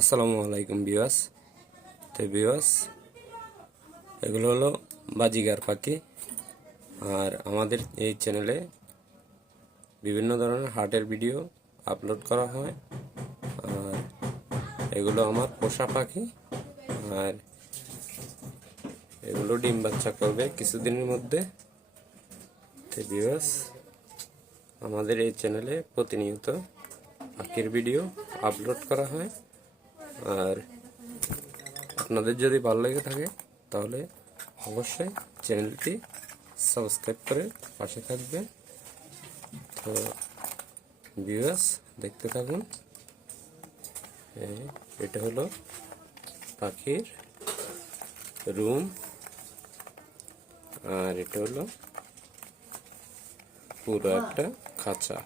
আসসালামু আলাইকুম ভিউয়ার্স। তো ভিউয়ার্স, এগুলো হলো বাজিগার পাখি। আর আমাদের এই চ্যানেলে বিভিন্ন ধরনের হার্টের ভিডিও আপলোড করা হয়। আর এগুলো আমার পোষা পাখি। আর এগুলো ডিম বাচ্চা করবে কিছুদিনের মধ্যে। তো ভিউয়ার্স, আমাদের এই চ্যানেলে প্রতিনিয়ত পাখির ভিডিও আপলোড করা হয়। আর আপনাদের যদি ভালো লেগে থাকে তাহলে অবশ্যই চ্যানেলটি সাবস্ক্রাইব করে পাশে থাকবে। তো ভিউয়ার্স, দেখতে থাকুন। এটা হলো পাখির রুম, আর এটা হলো পুরো একটা খাঁচা।